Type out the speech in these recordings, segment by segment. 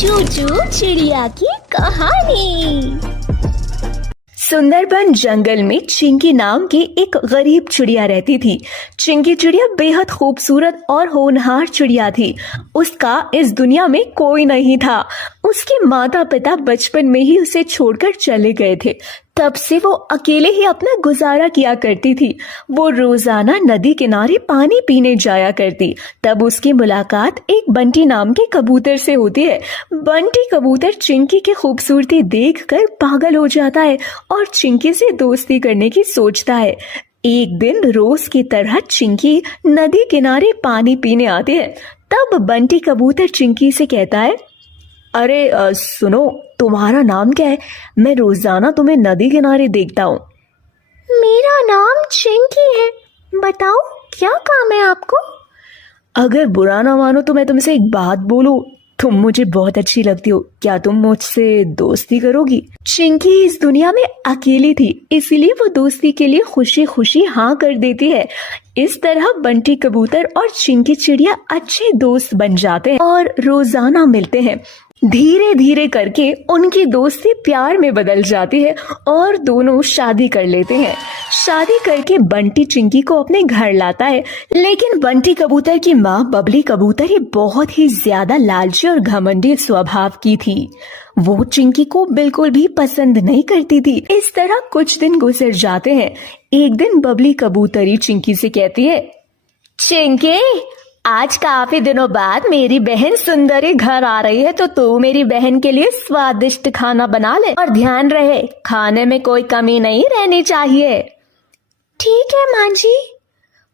चूचू चिड़िया की कहानी। सुंदरबन जंगल में चिंकी नाम की एक गरीब चिड़िया रहती थी। चिंकी चिड़िया बेहद खूबसूरत और होनहार चिड़िया थी। उसका इस दुनिया में कोई नहीं था। उसके माता पिता बचपन में ही उसे छोड़कर चले गए थे। तब से वो अकेले ही अपना गुजारा किया करती थी। वो रोजाना नदी किनारे पानी पीने जाया करती। तब उसकी मुलाकात एक बंटी नाम के कबूतर से होती है। बंटी कबूतर चिंकी की खूबसूरती देखकर पागल हो जाता है और चिंकी से दोस्ती करने की सोचता है। एक दिन रोज की तरह चिंकी नदी किनारे पानी पीने आती है। तब बंटी कबूतर चिंकी से कहता है, अरे सुनो, तुम्हारा नाम क्या है? मैं रोजाना तुम्हें नदी किनारे देखता हूँ। मेरा नाम चिंकी है। बताओ क्या काम है आपको? अगर बुरा ना मानो तो मैं तुमसे एक बात बोलूं। तुम मुझे बहुत अच्छी लगती हो। क्या तुम मुझसे दोस्ती करोगी? चिंकी इस दुनिया में अकेली थी, इसीलिए वो दोस्ती के लिए खुशी खुशी हाँ कर देती है। इस तरह बंटी कबूतर और चिंकी चिड़िया अच्छे दोस्त बन जाते हैं और रोजाना मिलते हैं। धीरे धीरे करके उनकी दोस्ती प्यार में बदल जाती है और दोनों शादी कर लेते हैं। शादी करके बंटी चिंकी को अपने घर लाता है, लेकिन बंटी कबूतर की माँ बबली कबूतर ही बहुत ही ज्यादा लालची और घमंडी स्वभाव की थी। वो चिंकी को बिल्कुल भी पसंद नहीं करती थी। इस तरह कुछ दिन गुजर जाते हैं। एक दिन बबली कबूतरी चिंकी से कहती है, चिंकी, आज काफी दिनों बाद मेरी बहन सुंदरी घर आ रही है, तो तू मेरी बहन के लिए स्वादिष्ट खाना बना ले और ध्यान रहे खाने में कोई कमी नहीं रहनी चाहिए। ठीक है माँ जी।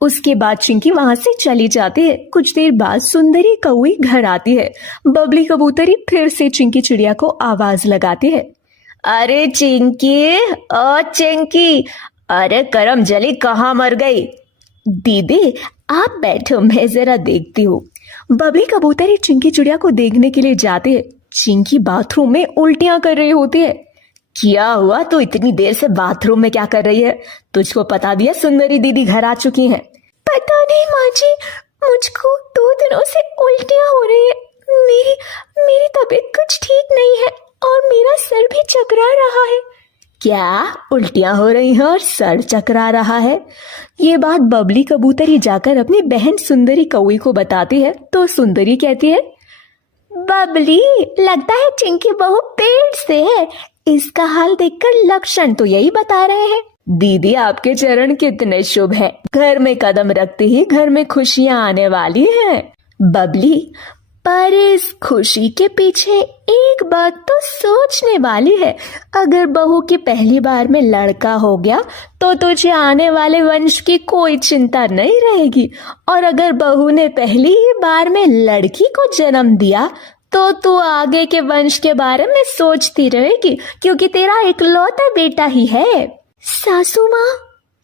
उसके बाद चिंकी वहां से चली जाती है। कुछ देर बाद सुंदरी कौवी घर आती है। बबली कबूतरी फिर से चिंकी चिड़िया को आवाज लगाती है, अरे चिंकी, ओ चिंकी, अरे करम जली कहाँ मर गई? दीदी आप बैठो, मैं जरा देखती हूँ। बबली कबूतरी चिंकी चिड़िया को देखने के लिए जाती है। चिंकी बाथरूम में उल्टियां कर रही होती है। क्या हुआ? तू इतनी देर से बाथरूम में क्या कर रही है? तुझको पता भी है सुंदरी दीदी घर आ चुकी हैं? पता नहीं माँ जी, मुझको 2 दिनों से उल्टियां हो रही है। मेरी तबीयत कुछ ठीक नहीं है और मेरा सर भी चकरा रहा है। क्या उल्टियां हो रही हैं और सर चकरा रहा है? ये बात बबली कबूतरी जाकर अपनी बहन सुंदरी कौवी को बताती है। तो सुंदरी कहती है, बबली, लगता है चिंकी बहू पेट से है। इसका हाल देखकर लक्षण तो यही बता रहे हैं। दीदी आपके चरण कितने शुभ हैं। घर में कदम रखते ही घर में खुशियां आने वाली हैं। बबली, पर इस खुशी के पीछे एक बात तो सोचने वाली है। अगर बहू की पहली बार में लड़का हो गया तो तुझे आने वाले वंश की कोई चिंता नहीं रहेगी, और अगर बहू ने पहली ही बार में लड़की को जन्म दिया तो तू आगे के वंश के बारे में सोचती रहेगी, क्योंकि तेरा इकलौता बेटा ही है। सासू माँ,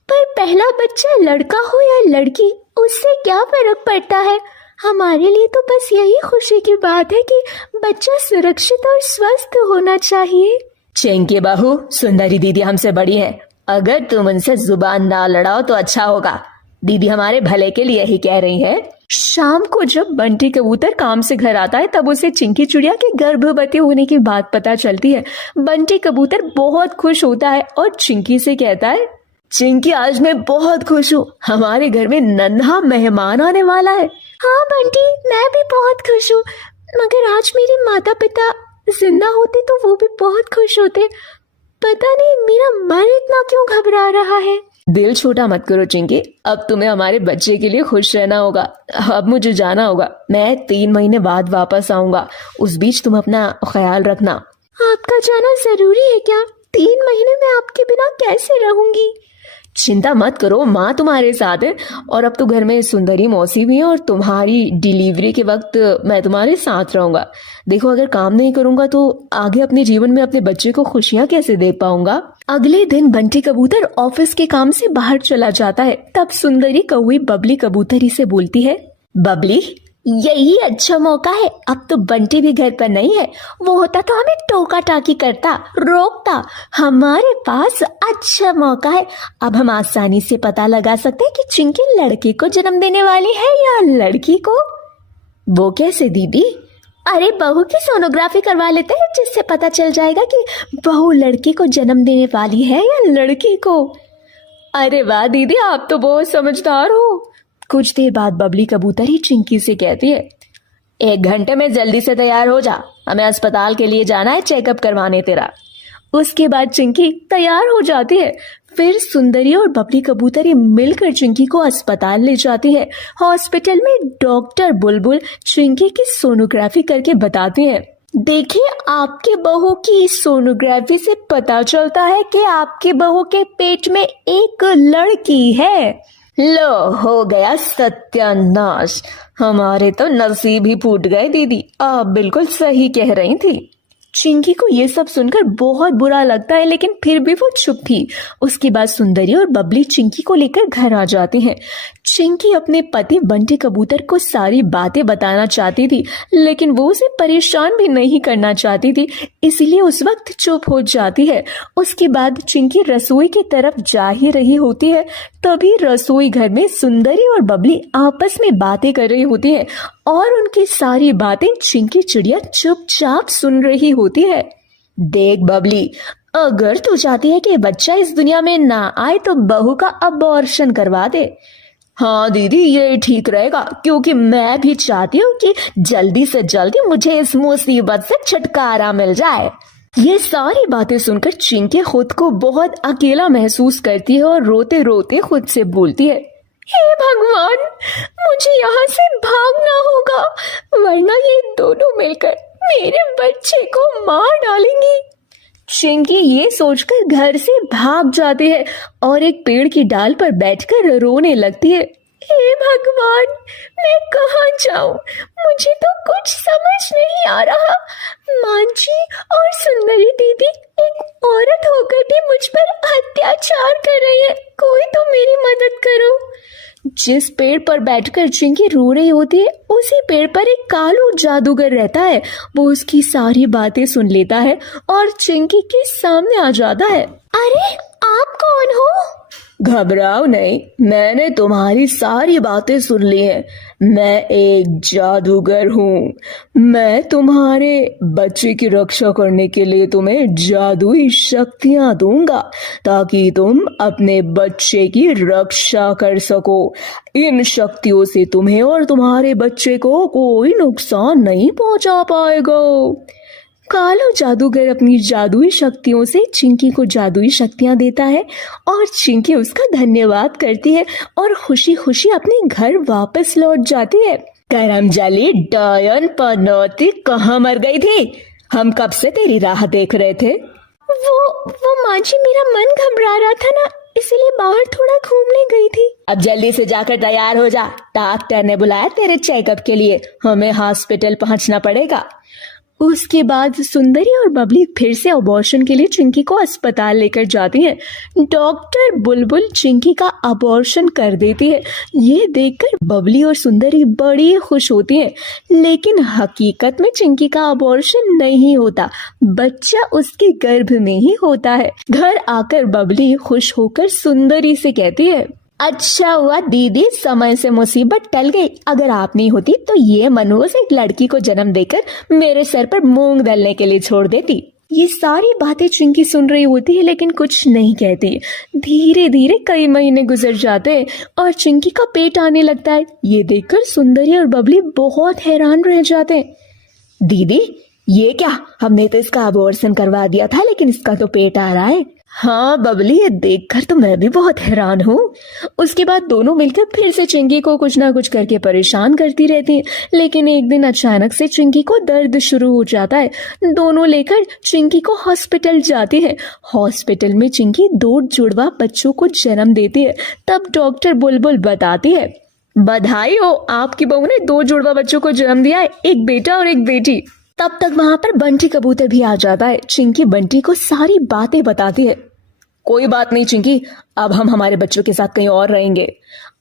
पर पहला बच्चा लड़का हो या लड़की, उससे क्या फर्क पड़ता है? हमारे लिए तो बस यही खुशी की बात है कि बच्चा सुरक्षित और स्वस्थ होना चाहिए। चिंकी बहू, सुंदरी दीदी हमसे बड़ी है। अगर तुम उनसे जुबान ना लड़ाओ तो अच्छा होगा। दीदी हमारे भले के लिए ही कह रही है। शाम को जब बंटी कबूतर काम से घर आता है तब उसे चिंकी चिड़िया के गर्भवती होने की बात पता चलती है। बंटी कबूतर बहुत खुश होता है और चिंकी से कहता है, चिंकी, आज मैं बहुत खुश हूँ। हमारे घर में नन्हा मेहमान आने वाला है। हाँ बंटी, मैं भी बहुत खुश हूँ, मगर आज मेरे माता पिता जिंदा होते तो वो भी बहुत खुश होते। पता नहीं मेरा मन इतना क्यों घबरा रहा है। दिल छोटा मत करो चिंकी, अब तुम्हें हमारे बच्चे के लिए खुश रहना होगा। अब मुझे जाना होगा। मैं 3 महीने बाद वापस आऊंगा। उस बीच तुम अपना ख्याल रखना। आपका जाना जरूरी है क्या? 3 महीने में आपके बिना कैसे रहूंगी? चिंता मत करो, माँ तुम्हारे साथ है, और अब तो घर में सुंदरी मौसी भी है, और तुम्हारी डिलीवरी के वक्त मैं तुम्हारे साथ रहूंगा। देखो, अगर काम नहीं करूंगा तो आगे अपने जीवन में अपने बच्चे को खुशियां कैसे दे पाऊंगा। अगले दिन बंटी कबूतर ऑफिस के काम से बाहर चला जाता है। तब सुंदरी कौवी बबली कबूतरी से बोलती है, बबली, यही अच्छा मौका है। अब तो बंटी भी घर पर नहीं है, वो होता तो हमें टोका टाकी करता, रोकता। हमारे पास अच्छा मौका है। अब हम आसानी से पता लगा सकते हैं कि चिंकी लड़के को जन्म देने वाली है या लड़की को। वो कैसे दीदी? अरे बहू की सोनोग्राफी करवा लेते हैं, जिससे पता चल जाएगा कि बहू लड़के को जन्म देने वाली है या लड़की को। अरे वाह दीदी, आप तो बहुत समझदार हो। कुछ देर बाद बबली कबूतर ही चिंकी से कहती है, 1 घंटे में जल्दी से तैयार हो जा, हमें अस्पताल के लिए जाना है चेकअप करवाने तेरा। उसके बाद चिंकी तैयार हो जाती है। फिर सुंदरी और बबली कबूतरी मिलकर चिंकी को अस्पताल ले जाती है। हॉस्पिटल में डॉक्टर बुलबुल चिंकी की सोनोग्राफी करके बताते हैं, देखिए आपके बहू की सोनोग्राफी से पता चलता है कि आपके बहू के पेट में एक लड़की है। लो हो गया सत्यानाश, हमारे तो नसीब ही फूट गए दीदी, आप बिल्कुल सही कह रही थी। चिंकी को ये सब सुनकर बहुत बुरा लगता है, लेकिन फिर भी वो चुप थी। उसके बाद सुंदरी और बबली चिंकी को लेकर घर आ जाते हैं। चिंकी अपने पति बंटी कबूतर को सारी बातें बताना चाहती थी, लेकिन वो उसे परेशान भी नहीं करना चाहती थी, इसलिए उस वक्त चुप हो जाती है। उसके बाद चिंकी रसोई की तरफ जा ही रही होती है, तभी रसोई घर में सुंदरी और बबली आपस में बातें कर रही होती है और उनकी सारी बातें चिंकी चिड़िया चुपचाप सुन रही होती है। देख बबली, अगर तू चाहती है कि बच्चा इस दुनिया में ना आए तो बहू का अबॉर्शन करवा दे। हाँ दीदी, ये ठीक रहेगा, क्योंकि मैं भी चाहती हूँ कि जल्दी से जल्दी मुझे इस मुसीबत से छुटकारा मिल जाए। ये सारी बातें सुनकर चिंकी खुद को बहुत अकेला महसूस करती है और रोते रोते खुद से बोलती है, हे भगवान, मुझे यहाँ से भागना होगा, वरना ये दोनों मिलकर मेरे बच्चे को मार डालेंगी। चिंकी ये सोचकर घर से भाग जाती है और एक पेड़ की डाल पर बैठकर रोने लगती है। हे भगवान, मैं कहाँ जाऊं? मुझे तो कुछ समझ नहीं आ रहा। माँ जी और सुंदरी दीदी एक औरत होकर भी मुझ पर अत्याचार कर रही है, कोई तो मेरी मदद करो। जिस पेड़ पर बैठकर चिंकी रो रही होती है, उसी पेड़ पर एक कालू जादूगर रहता है। वो उसकी सारी बातें सुन लेता है और चिंकी के सामने आ जाता है। अरे आप कौन हो? घबराओ नहीं, मैंने तुम्हारी सारी बातें सुन ली हैं। मैं एक जादूगर हूँ। मैं तुम्हारे बच्चे की रक्षा करने के लिए तुम्हें जादुई शक्तियाँ दूंगा, ताकि तुम अपने बच्चे की रक्षा कर सको। इन शक्तियों से तुम्हें और तुम्हारे बच्चे को कोई नुकसान नहीं पहुंचा पाएगा। कालो जादूगर अपनी जादुई शक्तियों से चिंकी को जादुई शक्तियां देता है और चिंकी उसका धन्यवाद करती है और खुशी खुशी अपने घर वापस लौट जाती है। करमजली डायन पनौती, कहाँ मर गई थी? हम कब से तेरी राह देख रहे थे। वो माँ जी, मेरा मन घबरा रहा था ना, इसलिए बाहर थोड़ा घूमने गई थी। अब जल्दी से जाकर तैयार हो जा, डॉक्टर ने बुलाया तेरे चेकअप के लिए, हमें हॉस्पिटल पहुंचना पड़ेगा। उसके बाद सुंदरी और बबली फिर से अबॉर्शन के लिए चिंकी को अस्पताल लेकर जाती हैं। डॉक्टर बुलबुल चिंकी का अबॉर्शन कर देती है। ये देखकर बबली और सुंदरी बड़ी खुश होती हैं, लेकिन हकीकत में चिंकी का अबॉर्शन नहीं होता, बच्चा उसके गर्भ में ही होता है। घर आकर बबली खुश होकर सुंदरी से कहती है, अच्छा हुआ दीदी, समय से मुसीबत टल गई। अगर आप नहीं होती तो ये मनहूस एक लड़की को जन्म देकर मेरे सर पर मूंग दलने के लिए छोड़ देती। ये सारी बातें चिंकी सुन रही होती है, लेकिन कुछ नहीं कहती। धीरे धीरे कई महीने गुजर जाते हैं और चिंकी का पेट आने लगता है। ये देखकर सुंदरी और बबली बहुत हैरान रह जाते हैं। दीदी ये क्या, हमने तो इसका अबॉर्शन करवा दिया था, लेकिन इसका तो पेट आ रहा है। हाँ बबली, ये देखकर तो मैं भी बहुत हैरान हूँ। उसके बाद दोनों मिलकर फिर से चिंकी को कुछ ना कुछ करके परेशान करती रहती हैं, लेकिन एक दिन अचानक से चिंकी को दर्द शुरू हो जाता है। दोनों लेकर चिंकी को हॉस्पिटल जाते हैं। हॉस्पिटल में चिंकी 2 जुड़वा बच्चों को जन्म देती है। तब डॉक्टर बुलबुल बताती है, बधाई हो, आपकी बहू ने 2 जुड़वा बच्चों को जन्म दिया है, एक बेटा और एक बेटी। तब तक वहां पर बंटी कबूतर भी आ जाता है। चिंकी बंटी को सारी बातें बताती है। कोई बात नहीं चिंकी, अब हम हमारे बच्चों के साथ कहीं और रहेंगे।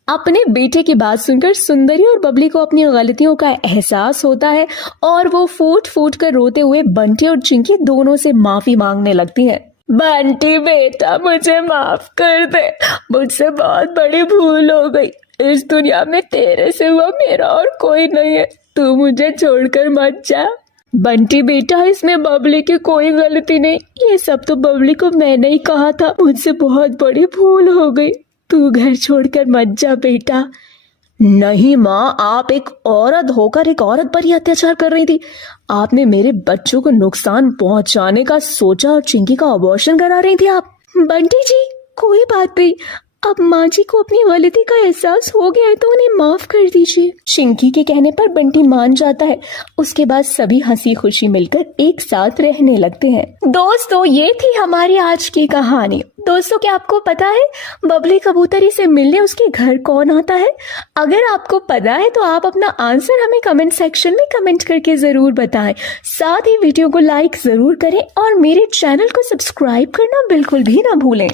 अपने बेटे की बात सुनकर सुंदरी और बबली को अपनी गलतियों का एहसास होता है और वो फूट फूट कर रोते हुए बंटी और चिंकी दोनों से माफी मांगने लगती हैं। बंटी बेटा, मुझे माफ कर दे, मुझसे बहुत बड़ी भूल हो गई। इस दुनिया में तेरे सिवा मेरा और कोई नहीं है। तू मुझे छोड़कर मत जा। बंटी बेटा, इसमें बबली की कोई गलती नहीं, ये सब तो बबली को मैंने ही कहा था, मुझसे बहुत बड़ी भूल हो गई। तू घर छोड़कर मत जा बेटा। नहीं माँ, आप एक औरत होकर एक औरत पर ही अत्याचार कर रही थी। आपने मेरे बच्चों को नुकसान पहुंचाने का सोचा और चिंकी का अबॉर्शन करा रही थी आप। बंटी जी, कोई बात नहीं, अब माँ जी को अपनी गलती का एहसास हो गया है तो उन्हें माफ कर दीजिए। चिंकी के कहने पर बंटी मान जाता है। उसके बाद सभी हंसी खुशी मिलकर एक साथ रहने लगते हैं। दोस्तों, ये थी हमारी आज की कहानी। दोस्तों, क्या आपको पता है बबली कबूतरी से मिलने उसके घर कौन आता है? अगर आपको पता है तो आप अपना आंसर हमें कमेंट सेक्शन में कमेंट करके जरूर बताएं। साथ ही वीडियो को लाइक जरूर करें और मेरे चैनल को सब्सक्राइब करना बिल्कुल भी ना भूलें।